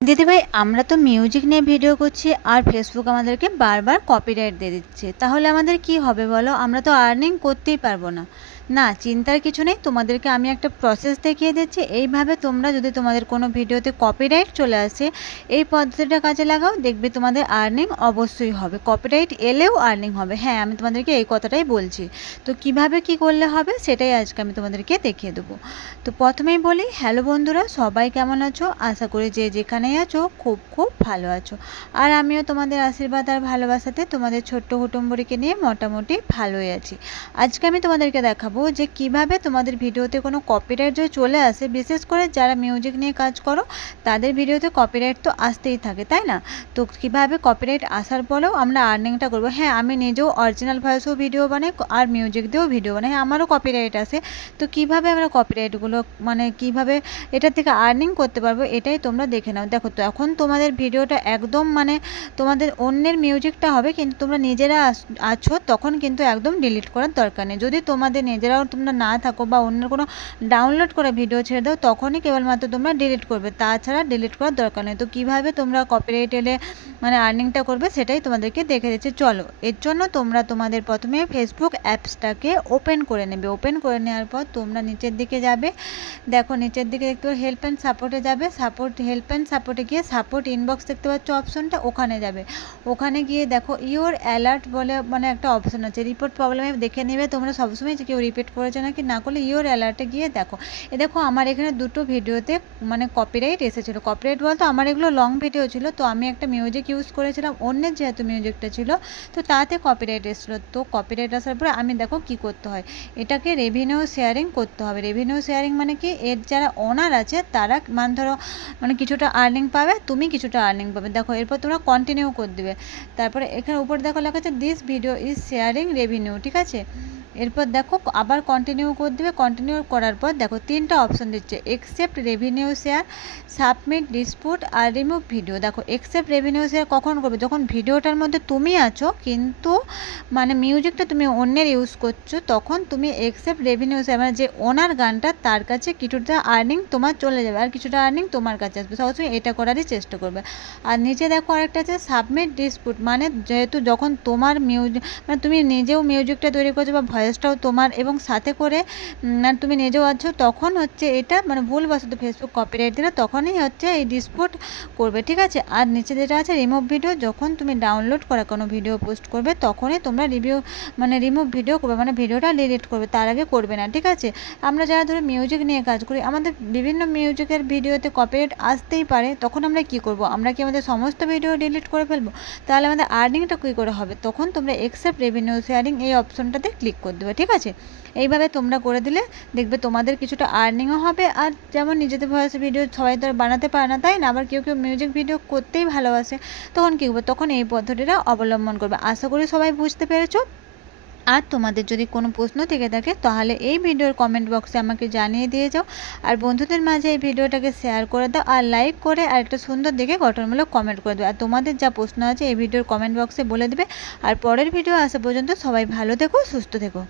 দিদিভাই, আমরা তো মিউজিক নিয়ে ভিডিও করছি আর ফেসবুক আমাদেরকে বারবার কপিরাইট দিয়ে দিচ্ছে। তাহলে আমাদের কি হবে বলো? আমরা তো আর্নিং করতেই পারব না। না, চিন্তার কিছু নেই। তোমাদেরকে আমি একটা প্রসেস দেখিয়ে দিচ্ছি। এইভাবে তোমরা যদি তোমাদের কোনো ভিডিওতে কপিরাইট চলে আসে, এই পদ্ধতিটা কাজে লাগাও, দেখবে তোমাদের আর্নিং অবশ্যই হবে। কপিরাইট এলেও আর্নিং হবে। হ্যাঁ আমি তোমাদেরকে এই কথাটাই বলছি। তো কীভাবে কি করলে হবে, সেটাই আজকে আমি তোমাদেরকে দেখিয়ে দেবো। তো প্রথমেই বলি, হ্যালো বন্ধুরা, সবাই কেমন আছো? আশা করি যে যেখানেই আছো, খুব খুব ভালো আছো। আর আমিও তোমাদের আশীর্বাদ আর ভালোবাসাতে তোমাদের ছোট্ট কুটুম্বরীকে নিয়ে মোটামুটি ভালোই আছি। আজকে আমি তোমাদেরকে দেখাবো যে কীভাবে তোমাদের ভিডিওতে কোনো কপিরাইট যদি চলে আসে, বিশেষ করে যারা মিউজিক নিয়ে কাজ করো, তাদের ভিডিওতে কপিরাইট তো আসতেই থাকে, তাই না? তো কীভাবে কপিরাইট আসার পরেও আমরা আর্নিংটা করব। হ্যাঁ আমি নিজেও অরিজিনাল ভয়েসেও ভিডিও বানাই, আর মিউজিক দিয়েও ভিডিও বানাই হ্যাঁ আমারও কপিরাইট আসে। তো কীভাবে আমরা কপিরাইটগুলো মানে কীভাবে এটা থেকে আর্নিং করতে পারব, এটাই তোমরা দেখে নাও। দেখো, তো এখন তোমাদের ভিডিওটা একদম মানে তোমাদের অন্যের মিউজিকটা হবে, কিন্তু তোমরা নিজেরা আছো তখন কিন্তু একদম ডিলিট করার দরকার নেই। যদি তোমাদের নিজেরাও তোমরা না থাকো বা অন্যের কোনো ডাউনলোড করে ভিডিও ছেড়ে দাও, তখনই কেবলমাত্র তোমরা ডিলিট করবে। তাছাড়া ডিলিট করার দরকার নেই। তো কীভাবে তোমরা কপিরাইট এলে মানে আর্নিংটা করবে সেটাই তোমাদেরকে দেখে দিচ্ছি। চলো, এর জন্য তোমরা তোমাদের প্রথমে ফেসবুক অ্যাপসটাকে ওপেন করে নেবে। ওপেন করে নেওয়ার পর তোমরা নিচের দিকে যাবে। দেখো, নিচের দিকে দেখতে পাবে হেল্প অ্যান্ড সাপোর্টে যাবে। সাপোর্ট হেল্প অ্যান্ড সাপোর্টে গিয়ে সাপোর্ট ইনবক্স দেখতে পাচ্ছ অপশনটা ওখানে যাবে। ওখানে গিয়ে দেখো ইওর অ্যালার্ট বলে মানে একটা অপশন আছে। রিপোর্ট প্রবলেমে দেখে নেবে। তোমরা সবসময় যে কেউ রিপিট করেছে নাকি? না করলে ইওর অ্যালার্টে গিয়ে দেখো। এ দেখো, আমার এখানে দুটো ভিডিওতে মানে কপিরাইট এসেছিল। কপিরাইট বলতে আমার এগুলো লং ভিডিও ছিল, তো আমি একটা মিউজিক ইউজ করেছিলাম, অন্যের যেহেতু মিউজিকটা ছিল, তো তাতে কপিরাইট এসেছিল। তো কপিরাইট আসার পরে আমি দেখো কি করতে হয়? এটাকে রেভিনিউ শেয়ারিং করতে হবে। রেভিনিউ শেয়ারিং মানে কি? এর যারা ওনার আছে, তারা মানে ধরো মানে কিছুটা আর্নিং পাবে, তুমি কিছুটা আর্নিং পাবে। দেখো, এরপর তোমরা কন্টিনিউ করে দেবে। তারপরে এখানে উপর দেখো লেখা আছে this video is sharing revenue ঠিক আছে? এরপর দেখো, আবার কন্টিনিউ করে দেবে। কন্টিনিউ করার পর দেখো, তিনটা অপশন দিচ্ছে। Accept revenue share submit dispute আর রিমুভ ভিডিও দেখো এক্সেপ্ট রেভিনিউ শেয়ার কখন করবে? যখন ভিডিওটার মধ্যে তুমি আছো, কিন্তু মানে মিউজিকটা তুমি অন্যের ইউজ করছ, তখন তুমি এক্সেপ্ট রেভিনিউ শেয়ার মানে যে ওনার গানটা, তার কাছে কিছুটা আর্নিং তোমার চলে যাবে আর কিছুটা আর্নিং তোমার কাছে আসবে। সবসময় এটা করারই চেষ্টা করবে। আর নিচে দেখো আরেকটা আছে সাবমিট ডিসপুট মানে যেহেতু যখন তোমার মিউজিক মানে তুমি নিজেও মিউজিকটা তৈরি করছ বা ভয়েস ভয়েসটাও তোমার এবং সাথে করে মানে তুমি নিজেও আছো, তখন হচ্ছে এটা মানে ভুলবশত ফেসবুক কপিরাইট দিলে তখনই হচ্ছে এই ডিসপুট করবে, ঠিক আছে? আর নিচে যেটা আছে রিমুভ ভিডিও যখন তুমি ডাউনলোড করা কোনো ভিডিও পোস্ট করবে, তখনই তোমরা রিভিউ মানে রিমুভ ভিডিও করবে মানে ভিডিওটা ডিলিট করবে, তার আগে করবে না, ঠিক আছে? আমরা যারা ধরো মিউজিক নিয়ে কাজ করি, আমাদের বিভিন্ন মিউজিকের ভিডিওতে কপিরাইট আসতেই পারে, তখন আমরা কি করব? আমরা কি আমাদের সমস্ত ভিডিও ডিলিট করে ফেলব? তাহলে আমাদের আর্নিংটা কী করে হবে? তখন তোমরা এক্সেপ্ট রেভিনিউ শেয়ারিং এই অপশনটাতে ক্লিক করে দেবে, ঠিক আছে? এইভাবে তোমরা করে দিলে দেখবে তোমাদের কিছুটা আর্নিংও হবে। আর যেমন নিজেদের ভয়েস ভিডিও সবাই তো বানাতে পারে না, তাই না? আবার কেউ কেউ মিউজিক ভিডিও করতেই ভালোবাসে। তখন কী করবে? তখন এই পদ্ধতিটা অবলম্বন করবে। আশা করি সবাই বুঝতে পেরেছ। আর তোমাদের যদি কোনো প্রশ্ন থেকে থাকে, তাহলে এই ভিডিওর কমেন্ট বক্সে আমাকে জানিয়ে দিয়ে যাও। আর বন্ধুদের মাঝে এই ভিডিওটাকে শেয়ার করে দাও আর লাইক করে আর একটা সুন্দর দেখে গঠনমূলক কমেন্ট করে দেবে আর তোমাদের যা প্রশ্ন আছে এই ভিডিওর কমেন্ট বক্সে বলে দেবে। আর পরের ভিডিও আসা পর্যন্ত সবাই ভালো থেকো, সুস্থ থেকো।